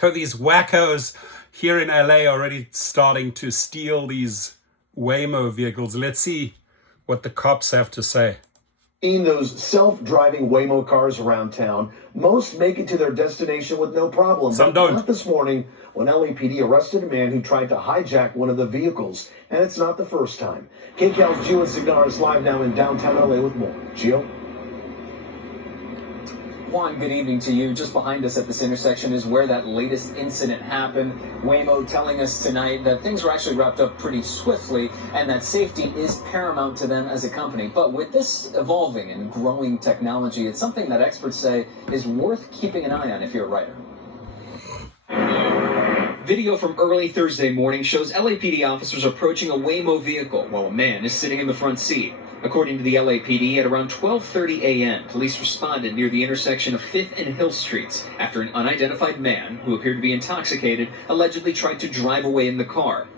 So these wackos here in LA are already starting to steal these Waymo vehicles. Let's see what the cops have to say. Seeing those self-driving Waymo cars around town, most make it to their destination with no problem. Some but don't. Not this morning when LAPD arrested a man who tried to hijack one of the vehicles. And it's not the first time. KCAL's Gio and Signar is live now in downtown LA with more. Gio? Juan, good evening to you. Just behind us at this intersection is where that latest incident happened. Waymo telling us tonight that things were actually wrapped up pretty swiftly and that safety is paramount to them as a company. But with this evolving and growing technology, it's something that experts say is worth keeping an eye on if you're a rider. Video from early Thursday morning shows LAPD officers approaching a Waymo vehicle while a man is sitting in the front seat. According to the LAPD, at around 12:30 a.m., police responded near the intersection of 5th and Hill Streets after an unidentified man, who appeared to be intoxicated, allegedly tried to drive away in the car.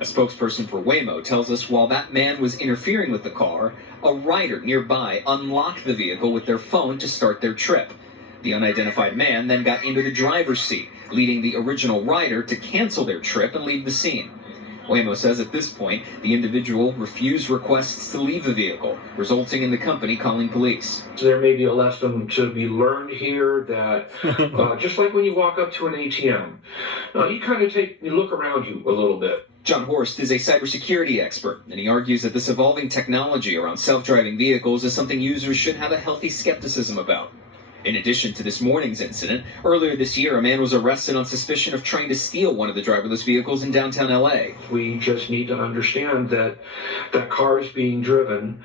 A spokesperson for Waymo tells us while that man was interfering with the car, a rider nearby unlocked the vehicle with their phone to start their trip. The unidentified man then got into the driver's seat, leading the original rider to cancel their trip and leave the scene. Waymo says at this point, the individual refused requests to leave the vehicle, resulting in the company calling police. So there may be a lesson to be learned here that just like when you walk up to an ATM, you look around you a little bit. John Horst is a cybersecurity expert, and he argues that this evolving technology around self-driving vehicles is something users should have a healthy skepticism about. In addition to this morning's incident, earlier this year, a man was arrested on suspicion of trying to steal one of the driverless vehicles in downtown LA. We just need to understand that that car is being driven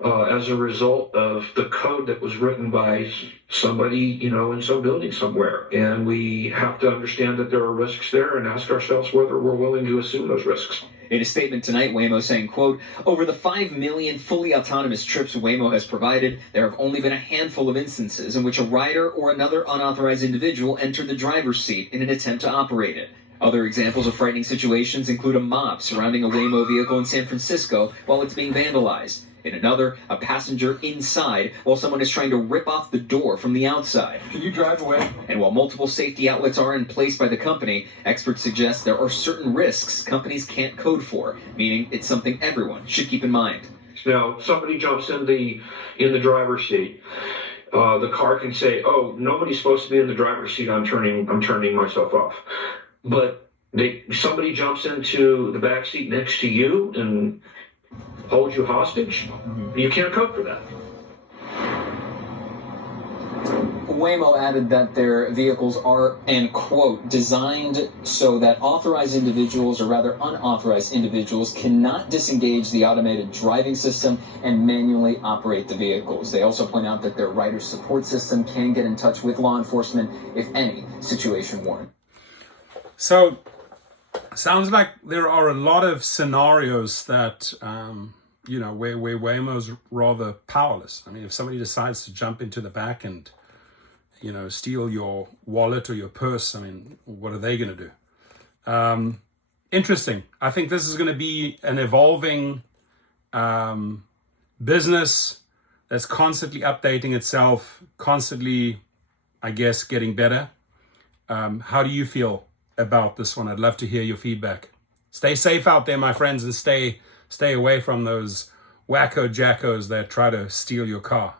as a result of the code that was written by somebody, in some building somewhere. And we have to understand that there are risks there and ask ourselves whether we're willing to assume those risks. In a statement tonight, Waymo saying, quote, over the 5 million fully autonomous trips Waymo has provided, there have only been a handful of instances in which a rider or another unauthorized individual entered the driver's seat in an attempt to operate it. Other examples of frightening situations include a mob surrounding a Waymo vehicle in San Francisco while it's being vandalized. In another, a passenger inside while someone is trying to rip off the door from the outside. Can you drive away? And while multiple safety outlets are in place by the company, experts suggest there are certain risks companies can't code for, meaning it's something everyone should keep in mind. Now, somebody jumps in the driver's seat. The car can say, "Oh, nobody's supposed to be in the driver's seat. I'm turning myself off." But somebody jumps into the back seat next to you and hold you hostage, you can't code for that. Waymo added that their vehicles are, and quote, designed so that authorized individuals, or rather unauthorized individuals, cannot disengage the automated driving system and manually operate the vehicles. They also point out that their rider support system can get in touch with law enforcement if any situation warrants. So, sounds like there are a lot of scenarios that, where Waymo's rather powerless. I mean, if somebody decides to jump into the back and, steal your wallet or your purse, I mean, what are they going to do? Interesting. I think this is going to be an evolving business that's constantly updating itself, constantly, I guess, getting better. How do you feel about this one? I'd love to hear your feedback. Stay safe out there, my friends, and stay away from those wacko jackos that try to steal your car.